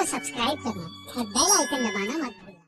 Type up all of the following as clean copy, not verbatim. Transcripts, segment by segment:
को सब्सक्राइब करना और बेल आइकन दबाना मत भूलना।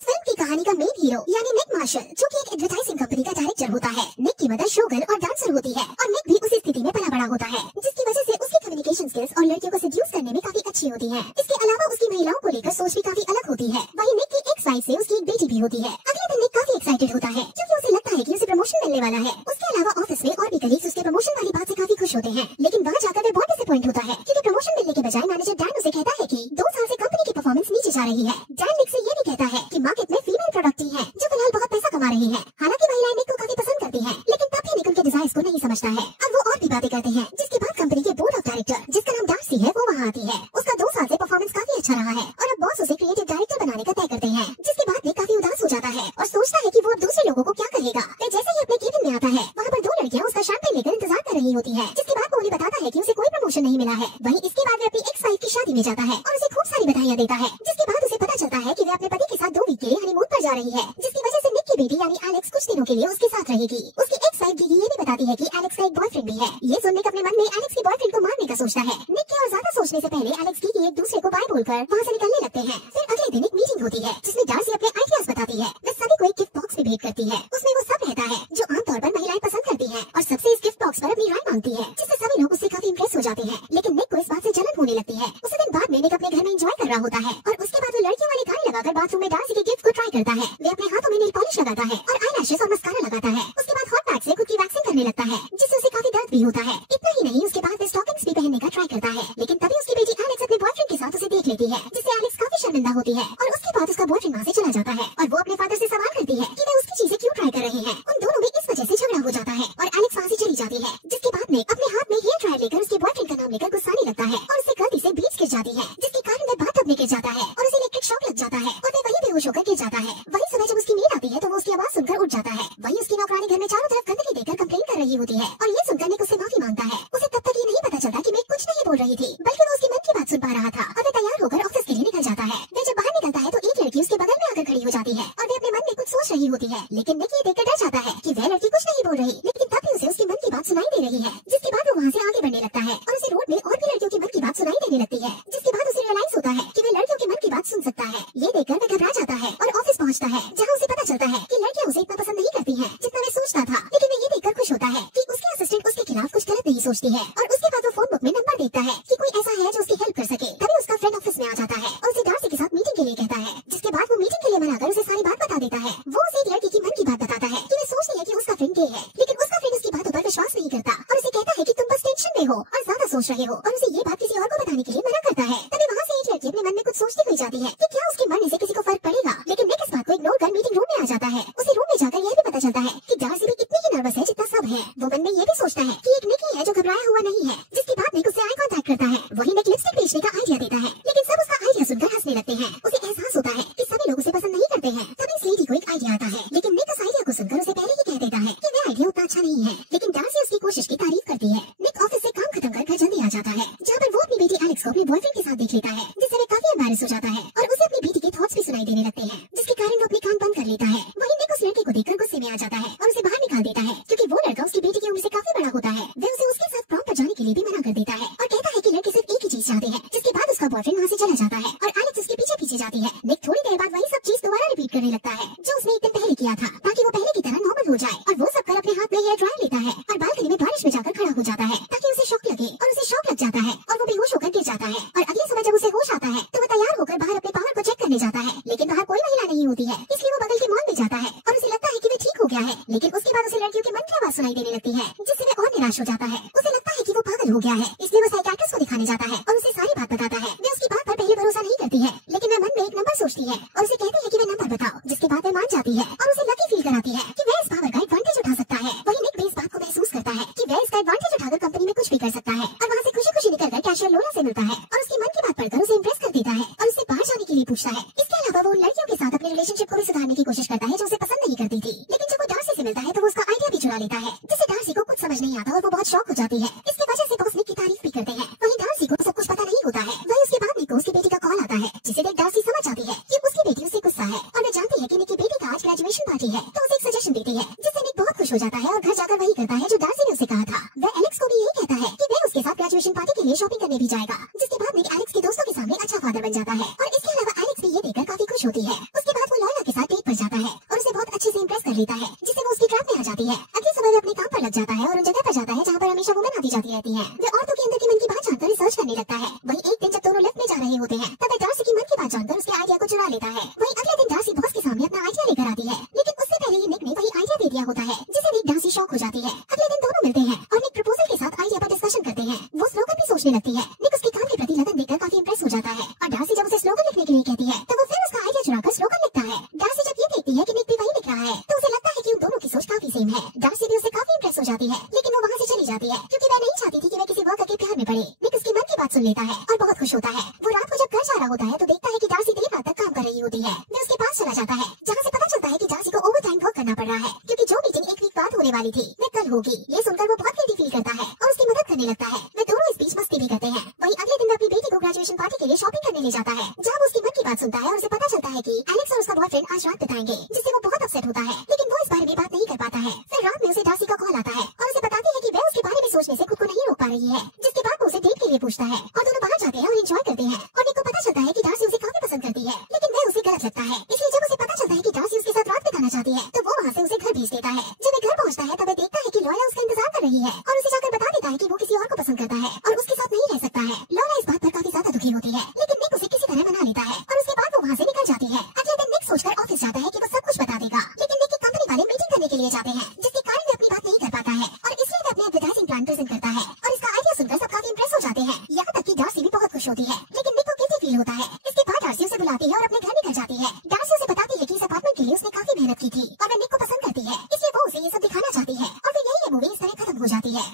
फिल्म की कहानी का मेन हीरो यानी निक मार्शल, जो कि एक एडवर्टाइजिंग कंपनी का डायरेक्टर होता है। निक की मदर शोगर्ल और डांसर होती है और निक भी उसी स्थिति में पला बड़ा होता है, जिसकी वजह से उसकी कम्युनिकेशन स्किल्स और लड़कियों को सेड्यूस करने में काफी अच्छी होती है। इसके अलावा उसकी महिलाओं को लेकर सोच भी काफी अलग होती है। वहीं निक की एक साइड से उसकी एक बेटी भी होती है। अगले दिन निक काफी एक्साइटेड होता है क्योंकि उसे लगता है कि उसे प्रमोशन मिलने वाला है। उसके अलावा ऑफिस में और भी कलीग्स उसके प्रमोशन वाली बात से काफी खुश होते हैं, लेकिन वहाँ जाकर वे बहुत डिसअपॉइंट होता है क्योंकि प्रमोशन मिलने के बजाय मैनेजर डैन उसे कहता है कि 2 साल से कंपनी की परफॉर्मेंस नीचे जा रही है। डैन निक से ये भी कहता है कि मार्केट में फीमेल प्रोडक्ट ही है जो फिलहाल बहुत पैसा कमा रही है। हालांकि महिलाएं निक को काफी पसंद करती हैं, लेकिन तब भी निक उनके डिजायर्स को नहीं समझता है। अब वो और भी बातें करते हैं, जिसके बाद कंपनी के बोर्ड ऑफ डायरेक्टर, जिसका नाम डार्सी है, वो वहाँ आती है। उसका 2 साल से परफॉर्मेंस काफी अच्छा रहा है और अब बॉस उसे क्रिएटिव डायरेक्टर बनाने का तय करते हैं, जिसके बाद निक काफी उदास हो जाता है और सोचता है कि वो अब दूसरे लोगों को क्या कहेगा। फिर जैसे ही अपने केबिन में आता है, वहाँ पर 2 लड़कियाँ उसका शैंपेन लेकर इंतजार कर रही होती है, जिसके बाद वो उन्हें बताता है कि उसे कोई प्रमोशन नहीं मिला है। वहीं इसके बाद वे अपनी एक्स वाइफ की शादी में जाता है और उसे खूब सारी बधाइयाँ देता है, जिसके बाद उसे पता चलता है कि वे अपने पति के साथ 2 वीक के लिए हनीमून पर जा रही है, जिसकी वजह से निक की बेटी यानी एलेक्स कुछ दिनों के लिए उसके साथ रहेगी। उसकी एक्स वाइफ गिगी ये भी बताती है कि एलेक्स का एक बॉयफ्रेंड भी है। ये सुनने के अपने मन में एलेक्स के बॉयफ्रेंड को मारने का सोचता है। निक के और ज्यादा सोचने से पहले एलेक्स गिगी एक दूसरे को बाय बोलकर वहाँ से निकलने लगते हैं। फिर अगले दिन एक मीटिंग होती है जिसमें डार्सी अपने आइडियाज बताती है। वे सभी को एक गिफ्ट बॉक्स भी भेंट करती है। उसमें वो सब रहता है जो आमतौर पर महिलाएं पसंद करती हैं और सबसे इस गिफ्ट बॉक्स पर अपनी राय मांगती है, जिससे सभी लोग उससे काफी इंप्रेस हो जाते हैं। लेकिन निक को इस बात से जलन होने लगती है। उसी दिन बाद में निक अपने घर में एंजॉय कर रहा होता है और उसके बाद वो लड़कियों वाले गाने लगाकर बाथरूम में डार्सी के गिफ्ट को ट्राई करता है। वे अपने हाथों में नेल पॉलिश लगाता है और आईलैशेस और मस्कारा लगाता है। उसके बाद हॉट पैक से खुद की वैक्सिंग करने लगता है, जिससे उसे काफी दर्द भी होता है। इतना ही नहीं, उसके बाद वे स्टॉकिंग्स भी पहनने का ट्राई करता है, लेकिन तभी उसकी बेटी एलेक्स अपने बॉयफ्रेंड के साथ उसे देख लेती है, जिससे एलेक्स काफी शर्मिंदा होती है और उसके बाद उसका बॉयफ्रेंड वहाँ से चला जाता है और वो अपने फादर से सवाल करती है कि वे उसकी चीजें क्यों ट्राई कर रहे हैं। उन दोनों में इस वजह से झगड़ा हो जाता है और एलेक्स वहाँ से चली जाती है, जिसके बाद में अपने हाथ में हेयर ड्रायर लेकर उसके बॉयफ्रेंड का नाम लेकर गुस्साने लगता है और उसे गलती से बीच गिर जाती है, जिसके कारण वह बाथटब में गिर जाता है और उसे इलेक्ट्रिक शॉक लग जाता है और वह वहीं बेहोश होकर गिर जाता है। वहीं सुबह जब उसकी नींद आती है तो वो उसकी आवाज सुनकर उठ जाता है। वहीं उसकी नौकरानी घर में चारों तरफ गंदगी देखकर कंप्लेन कर रही होती है और ये सुनकर निक उससे माफी मांगता है। उसे तब तक ये नहीं पता चलता कि मैं कुछ नहीं बोल रही थी, बल्कि वो उसकी मन की बात सुन पा रहा था और वह तैयार होकर ऑफिस के लिए निकल जाता है। वह जब बाहर निकलता है तो एक लड़की उसके बगल में आकर खड़ी हो जाती है और वह अपने मन में कुछ सोच रही होती है, लेकिन निक ये देखकर डर जाता है कि वह लड़की कुछ नहीं बोल रही, लेकिन तब भी उसे उसके मन की बात सुनाई दे रही है। जिसके बाद वो वहाँ से आगे बढ़ने लगता है और उसे रोड में और भी लड़कियों की मन की बात सुनाई देने लगती है, जिसके बाद उसे रियलाइज होता है कि वह लड़कियों की मन की बात सुन सकता है। ये देखकर वह घबरा जाता है और ऑफिस पहुँचता है, जहाँ उसे पता चलता है कि लड़कियाँ उसे इतना पसंद नहीं करती हैं जितना वह सोचता था। लेकिन वह ये देखकर खुश होता है कि उसके असिस्टेंट उसके खिलाफ कुछ गलत नहीं सोचती है और उसके बाद वो फोन बुक में नंबर देखता है कि कोई ऐसा है जो उसकी हेल्प कर सके। तभी उसका फ्रेंड ऑफिस में आ जाता है और उसे डार्सी के साथ मीटिंग के लिए कहता है, जिसके बाद वो मीटिंग के लिए मनाकर उसे सारी बात बता देता है। वो उसे एक लड़की की मन की बात बताता है कि वह सोचती है कि उसका फ्रेंड गे है, लेकिन उसका फ्रेंड उसकी बातों पर विश्वास नहीं करता और उसे कहता है कि तुम बस टेंशन में हो और ज्यादा सोच रहे हो, और उसे ये बात किसी और को बताने के लिए मना करता है। तभी वहाँ से एक लड़की अपने मन में कुछ सोचती हुई जाती है कि क्या उसके मरने से किसी को फर्क पड़ेगा, लेकिन निक इस बात को इग्नोर कर मीटिंग रूम में आ जाता है। उसे रूम में जाकर यह भी पता चलता है कि डार्सी भी इतनी ही नर्वस है जितना सब है। वो मन में ये भी सोचता है कि एक निक ही है जो घबराया हुआ नहीं है, जिसके बाद निक उससे आई कांटेक्ट करता है। वही निक लिपस्टिक बेचने का आइडिया देता है, लेकिन सब उसका आइडिया सुनकर हंसने लगते हैं। उसे एहसास होता है कि सभी लोग उसे पसंद नहीं करते हैं। तभी इस लेडी को एक आइडिया आता है, लेकिन निक उस आइडिया को सुनकर उसे पहले ही कह देता है कि वह आइडिया उतना अच्छा नहीं है, लेकिन डार्सी उसकी कोशिश की तारीफ करती है। निक ऑफिस से काम खत्म कर घर जल्दी आ जाता है, जहाँ पर वो अपनी बेटी एलेक्स को अपने बॉयफ्रेंड के साथ देख लेता है, जिससे वह काफी एम्बैरेस हो जाता है और उसे अपनी बेटी के थॉट्स भी सुनाई देने लगते हैं, जिसके कारण वो अपने कान बंद कर लेता है। वहीं निक उस लड़के को देखकर गुस्से में आ जाता है और उसे बाहर निकाल देता है, क्योंकि वो लड़का उसकी बेटी की उम्र से काफी बड़ा होता है। वह उसे उसके साथ प्रॉम पर जाने के लिए भी मना कर देता है और कहता है कि लड़के सिर्फ एक ही चीज चाहते हैं। जिसके बाद उसका बॉयफ्रेंड वहाँ से चला जाता है और एलेक्स उसके पीछे पीछे जाती है। निक थोड़ी देर बाद वही सब चीज दोबारा रिपीट करने लगता है जो उसने एक दिन पहले किया था, ताकि वो पहले की तरह नॉर्मल हो जाए। और वो सब कर अपने हाथ में हेयर ड्रायर लेता है और बालकनी में बारिश में जाकर खड़ा हो जाता है ताकि उसे शॉक लगे, और उसे शॉक लग जाता है और वो बेहोश होकर गिर जाता है। और अगली सुबह जब उसे होश आता है तो वो तैयार होकर बाहर अपने पावर को चेक करने जाता है, लेकिन बाहर कोई महिला नहीं होती है, इसलिए वो बगल के मॉल में जाता है और उसे लगता है कि वो ठीक हो गया है। लेकिन उसके बाद उसे लड़कियों के मन की आवाज सुनाई देने लगती है, जिससे वह और निराश हो जाता है। उसे लगता है कि वो पागल हो गया है, इसलिए वो साइकियाट्रिस्ट को दिखाने जाता है और उसे सारी बात बताता है। वे उसकी बात पर पहले भरोसा नहीं करती है, लेकिन वह मन में एक नंबर सोचती है और उसे कहती है कि वह नंबर बताओ, जिसके बाद वह मान जाती है और उसे लकी फील कराती है कि वह इस पावर का एडवांटेज उठा सकता है। वहीं निक भी इस बात को महसूस करता है कि वह इसका एडवांटेज उठाकर कंपनी में कुछ भी कर सकता है और वहाँ से खुशी खुशी निकलकर कैशियर लोला से मिलता है और उसकी मन की बात पढ़कर उसे इम्प्रेस कर देता है और उससे बाहर जाने के लिए पूछता है। इसके अलावा वो उन लड़कियों के साथ अपने रिलेशनशिप को भी सुधारने की कोशिश करता है जो उसे पसंद नहीं करती थी, लेकिन जब वो डार्सी से मिलता है तो वो उसका आइडिया भी चुरा लेता है, जिससे डार्सी को कुछ समझ नहीं आता और वो बहुत शॉक हो जाती है। इसकी वजह से बॉस निक की तारीफ भी करते हैं। वहीं डार्सी को सब कुछ पता नहीं होता है। वहीं उसके बाद निक को उसकी बेटी का कॉल आता है, जिसे देख डार्सी समझ जाती है कि उसकी बेटी उससे गुस्सा है और वह जानती है कि निक की बेटी का आज ग्रेजुएशन पार्टी है, तो उसे एक सजेशन देती है, जिससे निक बहुत खुश हो जाता है और घर जाकर वही करता है जो डार्सी ने उसे कहा था। वह एलेक्स को भी यही कहता है कि वह उसके साथ ग्रेजुएशन पार्टी के लिए शॉपिंग करने भी जाएगा। जाएगा, जिसके बाद निक एलेक्स के दोस्तों के सामने अच्छा फादर बन जाता है और इसके अलावा एलेक्स भी ये देखकर काफी खुश होती है। उसके बाद वो लॉयला के साथ डेट पर जाता है और उसे बहुत अच्छे से इम्प्रेस कर लेता है, जिससे वो उसकी ट्रैप में आ जाती है। अगले समय वो अपने काम पर लग जाता है और उन जगह पर जाता है जहाँ पर हमेशा वुमेन आती जाती रहती है। वे औरतों के अंदर की मन की बात जानकर रिसर्च करने लगता है। वहीं एक दिन जब दोनों लिफ्ट में जा रहे होते हैं तब वह डार्सी की मन की बात जानकर उसके आइडिया को चुरा लेता है। वहीं अगले दिन डार्सी बॉस के सामने अपना आइडिया लेकर आती है, लेकिन उससे पहले ही निक ने वही आइडिया दे दिया होता है, जिसे देख डार्सी शॉक हो जाती है। अगले दिन दोनों मिलते हैं और निक प्रपोजल के साथ आइडिया पर डिस्कशन करते हैं। वो स्लोगन भी सोचने लगती है। निक उसके काम के प्रति लगन देखकर काफी इंप्रेस हो जाता है और डार्सी जब उसे स्लोगन लिखने के लिए कहती है तो वो फिर उसका आइडिया चुराकर स्लोगन लिखता है। डार्सी जब ये देखती है कि निक भी वही लिख रहा है तो उसे लगता है कि उन दोनों की सोच काफी सेम है। डार्सी भी उससे काफी इंप्रेस हो जाती है, लेकिन वो वहाँ से चली जाती है क्योंकि वह नहीं चाहती थी कि वह किसी वर्कर के प्यार में पड़े। निक उसकी मन की बात सुन लेता है और बहुत खुश होता है। वो रात को जब घर जा रहा होता है तो देखता है कि डार्सी देर रात तक काम कर रही होती है। वे उसके पास चला जाता है जहाँ से पता चलता है कि डार्सी को ओवर टाइम वर्क करना पड़ रहा है क्योंकि जो मीटिंग एक वीक बाद होने वाली थी वह कल होगी। ये सुनकर वो बहुत गिल्टी फील करता है और उसकी मदद करने लगता है। वे दोनों इस बीच मस्ती भी करते हैं। वहीं अगले दिन अपनी बेटी को ग्रेजुएशन पार्टी के लिए शॉपिंग करने ले जाता है, जहाँ वो उसकी मन की बात सुनता है और उसे पता चलता है कि एलेक्स और उसका बॉयफ्रेंड आज रात बिताएंगे, जिससे वो बहुत अपसेट होता है, लेकिन वो इस बारे में बात नहीं कर पाता है। फिर रात में उसे डार्सी का कॉल आता है और उसे बताती है कि वह उसके बारे में सोचने से खुद को नहीं रोक पा रही है, जिसके बाद वो उसे डेट के लिए पूछता है और दोनों बाहर जाते हैं और एंजॉय करते हैं। और निक को पता चलता है कि डार्सी उसे काफी पसंद करती है, लेकिन वह उसे गलत लगता है। इसलिए जब उसे पता चलता है कि डार्सी उसके साथ रात बिताना चाहती है तो वो वहाँ से उसे घर भेज देता है। जब वह घर पहुँचता है तब वह देखता है कि लॉयला उसका इंतजार कर रही है और उसे जाकर बता देता है कि वो किसी और को पसंद करता है और उसके साथ नहीं रह सकता है। लॉयला इस बात पर काफी ज्यादा दुखी होती है, लेकिन निक उसे किसी तरह मना लेता है और उसके बाद वो वहाँ से निकल जाती है। अगले दिन निक सोचकर ऑफिस जाता है कि वो सब कुछ बता देगा, लेकिन निक की कंपनी वाले मीटिंग करने के लिए जाते हैं, जिसके कारण वह अपनी बात नहीं कर पाता है और इसलिए वह अपने एडवर्टाइजिंग प्लान प्रेजेंट करता है और इसका आइडिया सुनकर सब काफी इंप्रेस हो जाते हैं। यहाँ तक कि डार्सी भी बहुत खुश होती है, लेकिन निक को गिल्टी फील होता है। इसके बाद डार्सी उसे बुलाती है और अपने घर निकल जाती है। डार्सी उसे बताती है कि इस अपार्टमेंट के लिए उसने काफी मेहनत की थी और वह निक को पसंद करती है, इसलिए वो उसे ये सब दिखाना चाहती है और फिर यही ये मूवी इस तरह खत्म हो जाती है।